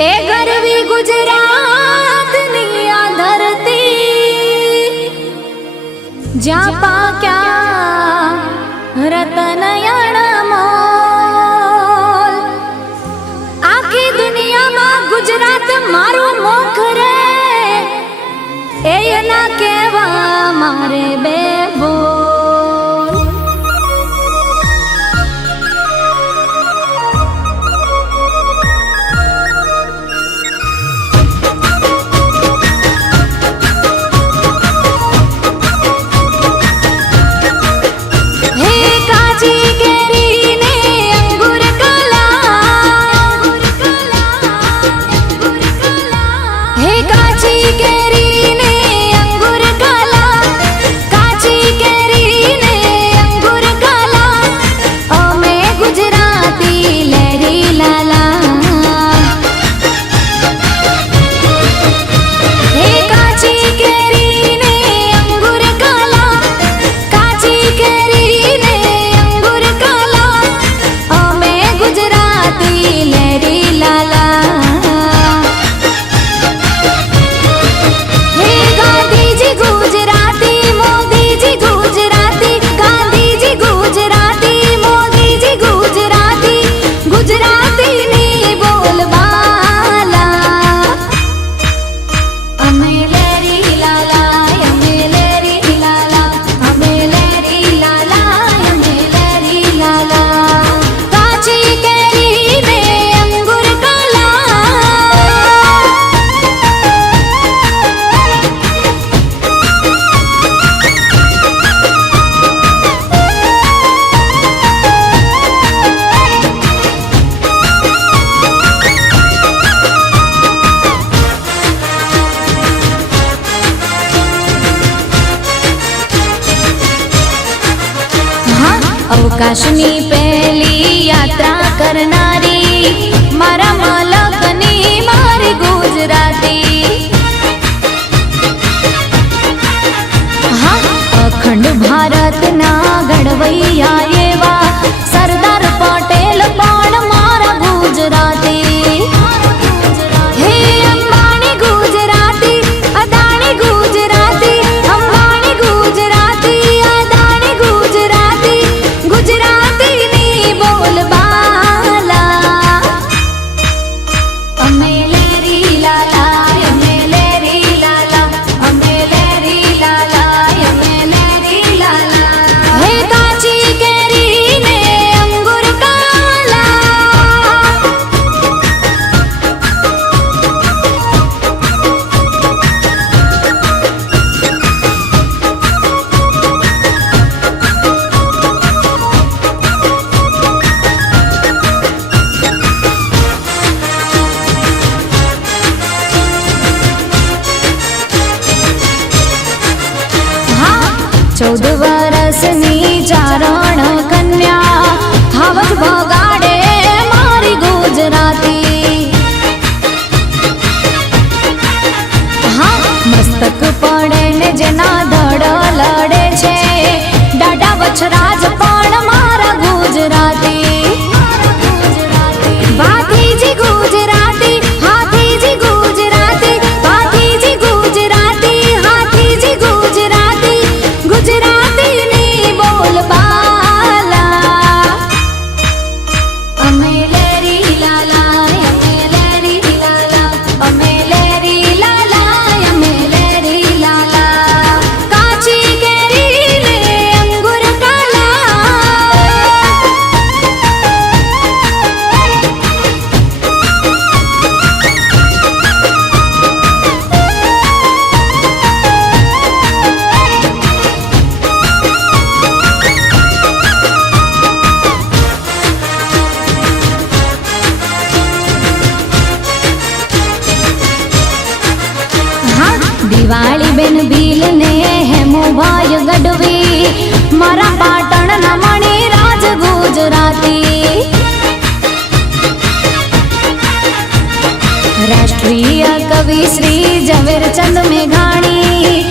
ए गरवी गुजरात निया धरती ज्या पाक्या रतन मोल आखी दुनिया में गुजरात मारू मोख रे ए ना केवा मारे बेबो अवकाशनी पहली यात्रा करनारी मारा मालकनी मारी गुजराती हाँ अखंड भारत ना घड़वैया एवा सरदार पटेल पण मारा गुजराती चौद वर्षनी चारण कन्या हावज बगाड़े मारी गुजराती हाँ मस्तक पड़े ने जेना धड़ लड़े छे डाडा वछराज पण मारा गुजराती भातीजी गुजराती हाथीजी गुजराती भातीजी गुजराती हाथीजी गुजराती गुजराती नी बोल बाला अमे लेरी लाला अमे लेरी लाला अमे लेरी लाला अमे लेरी लाला काची केरी ने अंगूर काला दिवाली बेन भील ने हेमू भाई गढ़वी मारा पाटण ना मणि राज गुजराती राष्ट्रीय कवि श्री झवेरचंद मेघाणी